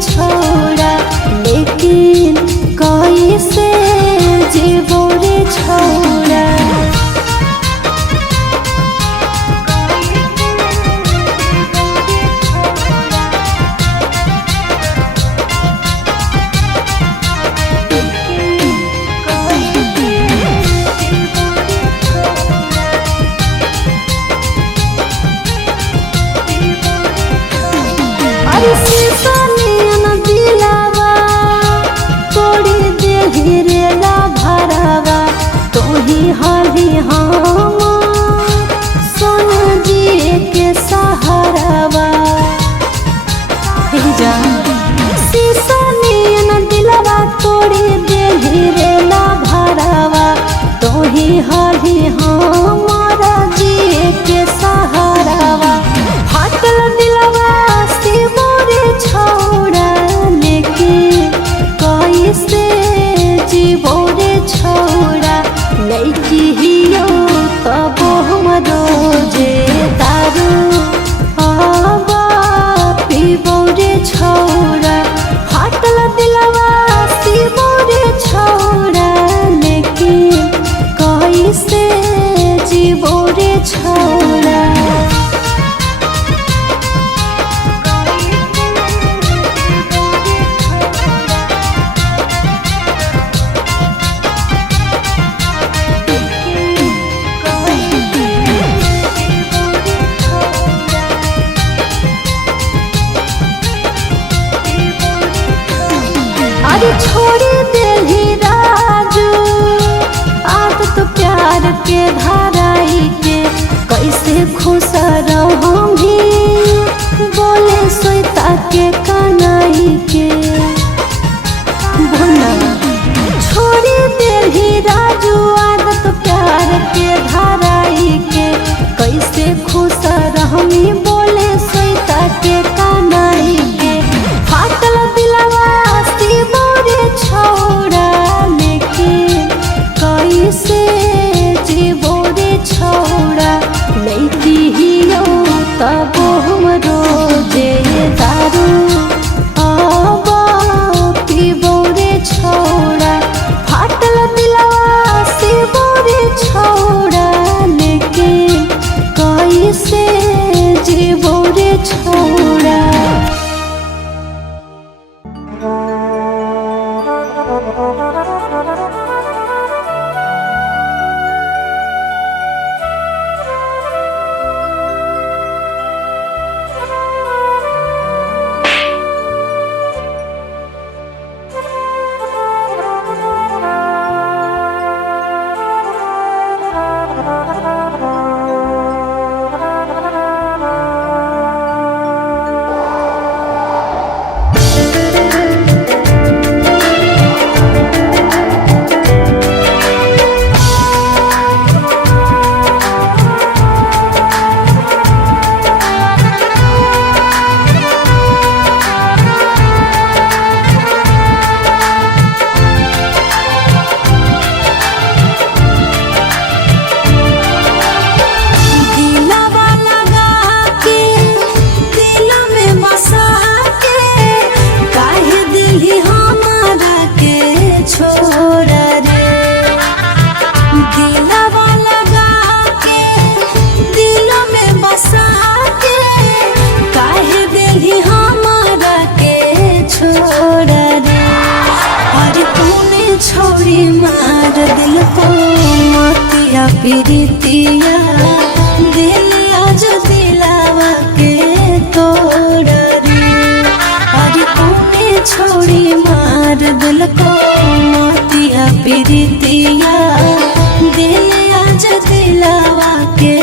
छोड़ा, लेकिन कैसे जीवो रे छोड़ा। हाली हम सोन जी के सहारावा, शीशा नियन दिलवा तोड़ी देही रे ला भरावा। तो ही हाली हमारा जी के सहारावा, फाटल दिलवा शिवो रे छोड़ा, लेकिन कैसे जीवो रे छोड़ा। लैकी हियो तब हमरो जे दारू आवा पीबो रे छोड़ा, फाटल दिलवा शिवो रे छोड़ा, लेकिन कैसे जीवो रे छोड़ा। छोड़ी देही राजू आदत प्यार के धाराई के, कैसे खुश रहूंगी बोले सोता के कनाई के। छोड़ी देही राजू आदत प्यार के धाराई के, कैसे खुश रहूंगी बोले सोता के कनाई के। फाटल दिलवा छोड़ा, लेकिन कैसे जीवो रे छोड़ा। लैकी हियो तब हमरो जे दारू आवा पीबो रे छोड़ा, फाटल दिलवा शिवो रे छोड़ा, लेकिन कैसे जीवो रे छोड़ा। प्रीतिया दिल आज दिलावा के तोड़ा रे, अरे तूने छोड़ी मार दिल को मोतिया प्रीतिया दिल आज दिलावा के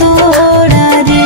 तोड़ा रे।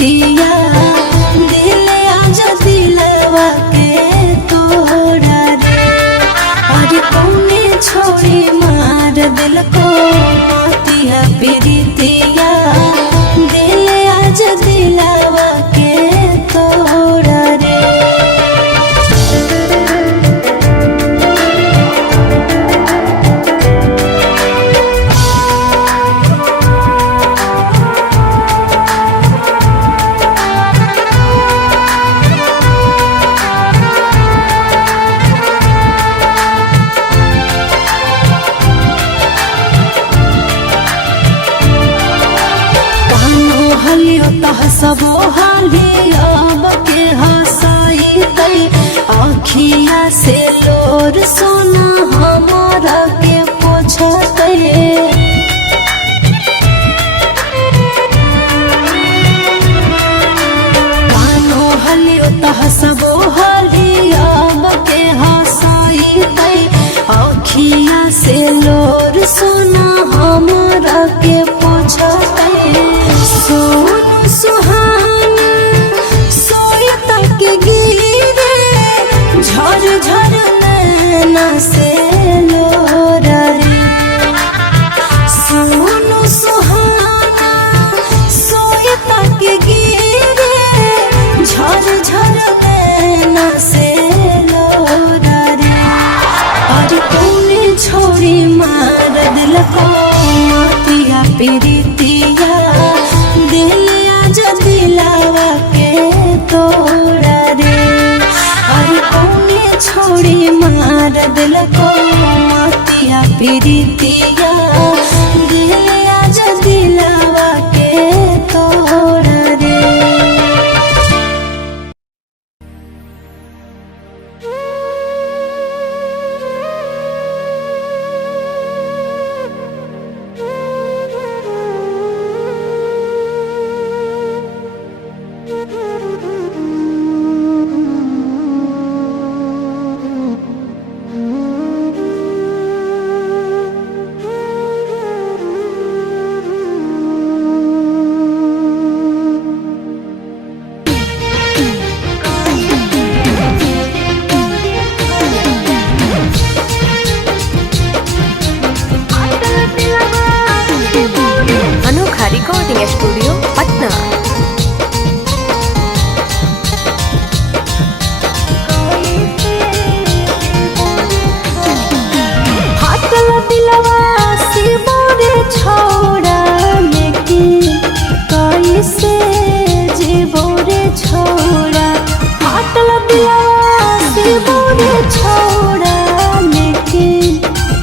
प्रीतिया दिल आज दिलवा के तोड़ा रे। अरे कौने छोड़ी मार दिल को मोतिया प्रीतिया दिल आज दिलवा के तोड़ा रे। सबो हाली अब के हंसाई गई आखिया से लोर सोना हमारा के पोछते। कानो हलियो तह सबो हाली अब के हंसाई गई आखिया से लोर सोना हमारा के पोछते। सुहाना सोई तक गिरे झर झर नैना से लोरा रे। सोनू सुहाना सोई तक गिरे झर झर नैना से लोरा रे। और तूने छोड़ी मार दिल को मोतिया प्रीतिया दिल आज दिलवा के तोड़ा रे। अरे कौने छोड़ी मार दिल को मोतिया प्रीतिया दिल आज दिलवा के तोड़ा रे। अनोखा रिकॉर्डिंग स्टूडियो पटना। फाटल दिलवा से मोरे छोड़ा लेकिन कैसे जीवो रे छोड़ा। फाटल दिलवा से मोरे छोड़ा लेकिन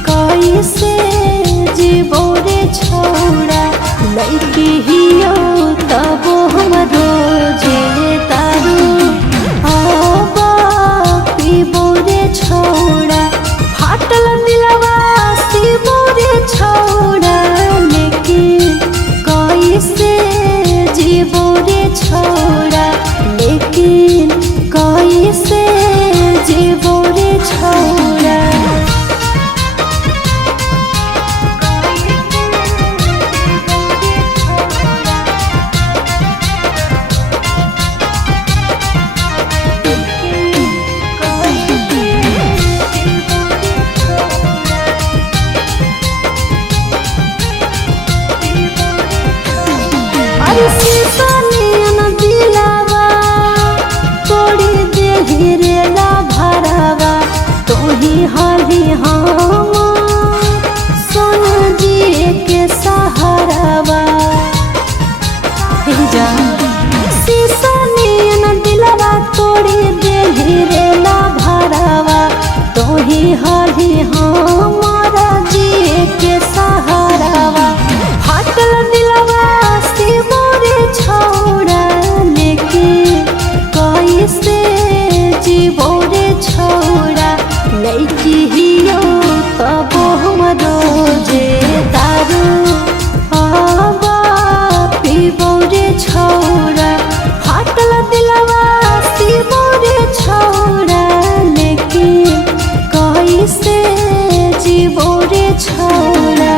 कैसे जीवो रे छोड़ा। लड़की हियो तब हमरो जे तारू आबा पीबो रे छोड़ा। फाटल दिलवा से मोरे छोड़ा लेकिन कैसे जीवो रे छोड़ा। लेकिन कैसे जीवो रे छोड़ा। हरी हम सोना जी के सहारावा शीशा नियन दिलवा तोड़ी दे रे ला भरावा। तो ही हरी हमारा जी के सहारावा। फाटल दिलवा से मोरे छोड़ा लेकिन कैसे जीवो रे छोड़ा। लड़की हियो तब हमरो जे दारू आबा पीबो रे छोड़ा। फाटल दिलवा से मोरे छोड़ा लेकिन कैसे जीवो रे छोड़ा।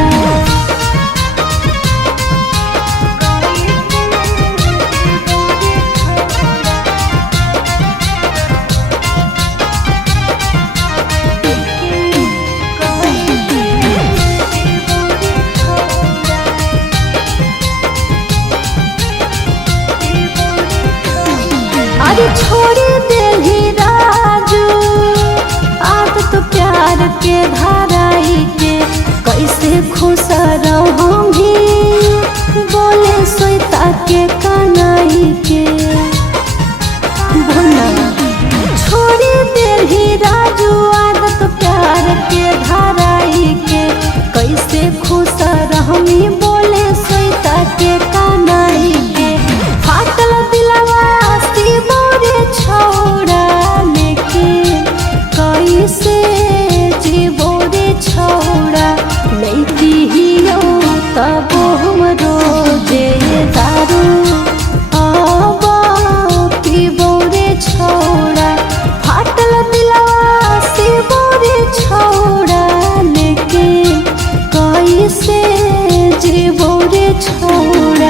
अरे छोड़ी दिली राजू आदत प्यार के धाराई के कैसे खुश रहूंगी बोले सोता के कनाई के छोड़ी दिली राजू आदत प्यार के धाराई के कैसे खुश रहूंगी बोले सोता के कनाई के फाटल दिलवा सी मोरे छोड़ा लेके कैसे जीवो रे छोड़ा लैती हियो तब हम रोजे दारू अब पीबो रे छोड़ा फाटल दिलवा सी मोरे छोड़ा लेके कैसे जीवो रे छोड़ा।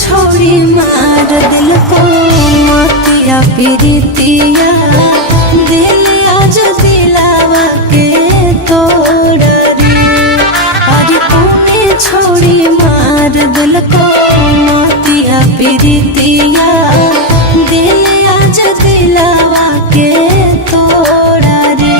छोड़ी मार दिल को मोतिया प्रीतिया दिल आज दिलावा के तोड़ा रे अरे तूने छोड़ी मार दिल को मोतिया प्रीतिया दिल आज दिलावा के तोड़ा रे।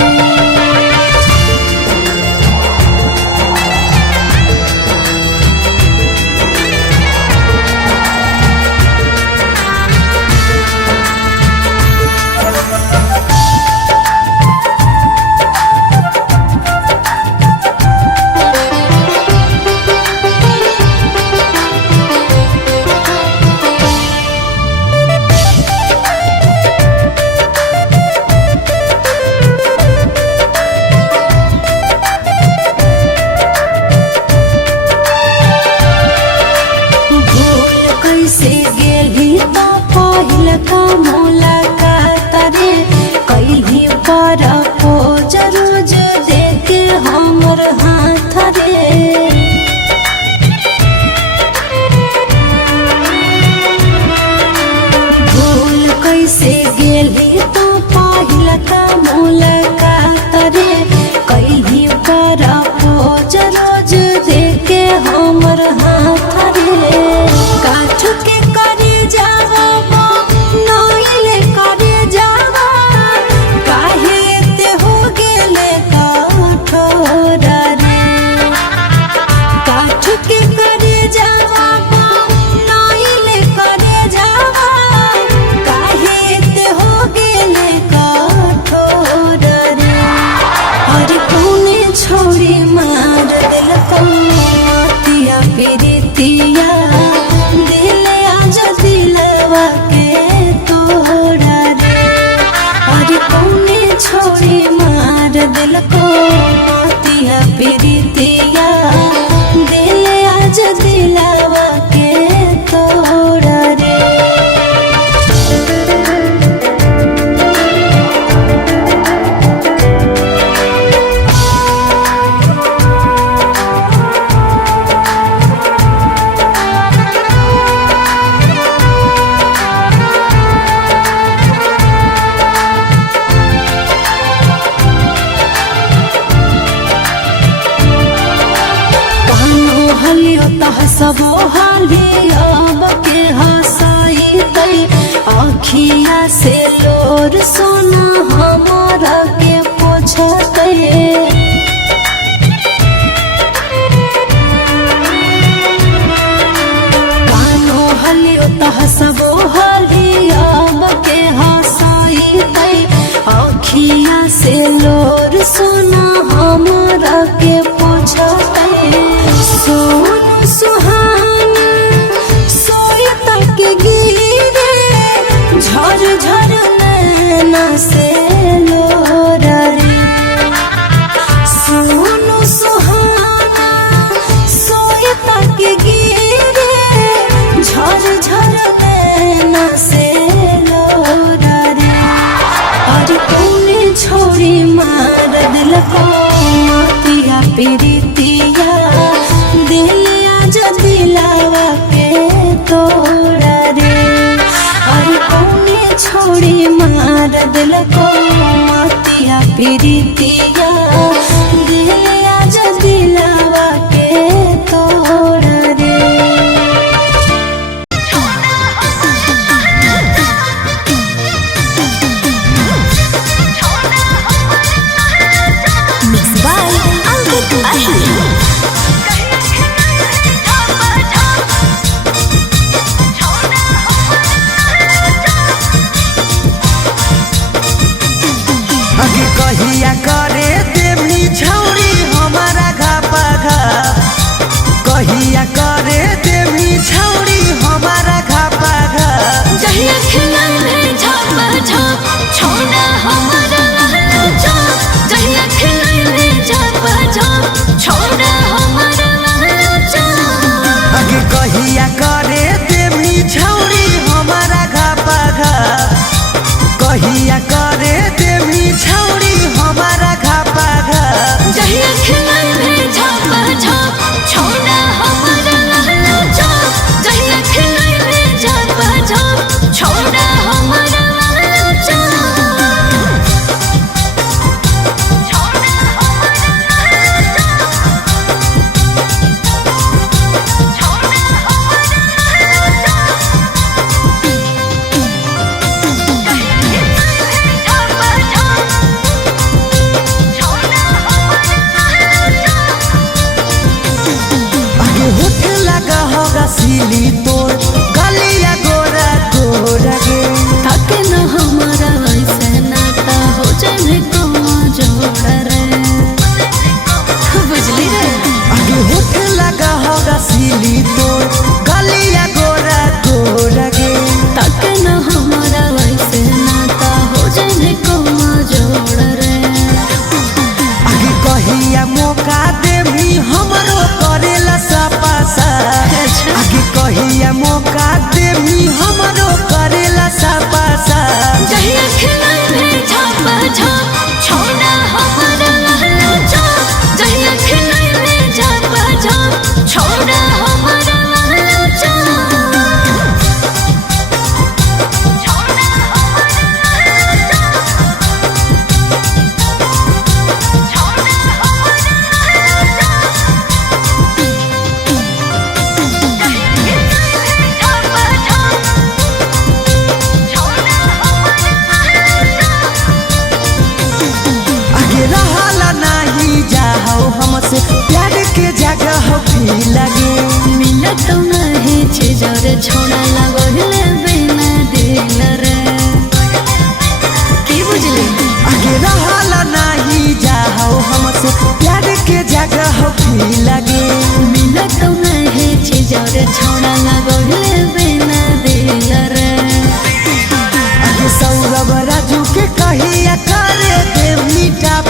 हलियो तह सबो हाली अब के हसाई तई आखिया से लोर सोना हमारा के पोछते कानो हलियो तह सबो हाली अब के हसाई तई आखिया से लोर सोना हमारा के पोछते सोनू सुहाना सोई तक गिरे झर झर नैना से लोरा रे सोनू सुहाना सोई तक गिरे झर झर नैना से लोरा रे और तूने छोड़ी मार दिल को मातिया पीरितिया दिल आज दिलावा के तोड़ा रे और कौने छोड़ी मार दिल को मातिया पीरितिया दिल आज दिलावा के तोड़ा रे Mixed by Ankit Ahir. आगे कहिया करे देवी छौरी हमारा घापा घाप कहिया करे देवी छौरी हमारा घापा घाप जहिया खिलाने झापा झाप छोड़ा हमारा लहला चाप जहिया खिलाने झापा झाप छोड़ा हमारा लहला चाप आगे कहिया करे देवी छौरी हमारा घापा घाप कहिया करे देवी छौरी हमारा घापा घाप जहिया खिलाने झापा झाप छोड़ा हमारा लहला चाप जहिया खिलाने झापा झाप छोड़ा हमारा लहला चाप छोड़ा हमारा लहला चाप छोड़ा हमारा लहला चाप आगे होठ लगा होगा सीली तोड़ गलिया गोरा गोरा गे ताके न हमारा ऐसे नाता हो जाए कौन जोड़ा रे बुझली रे आगे होठ लगा होगा सीली तोड़ गलिया गोरा गोरा गे ताके न हमारा ऐसे नाता हो जाए कौन जोड़ा रे आगे कहिया मौका देवी हमरो करेला सपासा आगे कहिया मौका देवी हमरो करेला सपासा जहिया खिलाने झापा झाप छोड़ा हमारा लहला चाप जहिया खिलाने झापा झाप छोड़ा हमारा लहला चाप छोड़ा हमारा लहला चाप छोड़ा आगे रहला नहीं जाओ हमसे प्यार के जगह भी लगे मिलत नहीं छे जरे छोड़ा लगले बिना दिल रे की बुझली आगे रहला नहीं जाओ हमसे प्यार के जगह भी लगे मिलत नहीं छे जरे छोड़ा लगले बिना दिल रे आगे सौरभ राजू के कहिया करे दे मीठा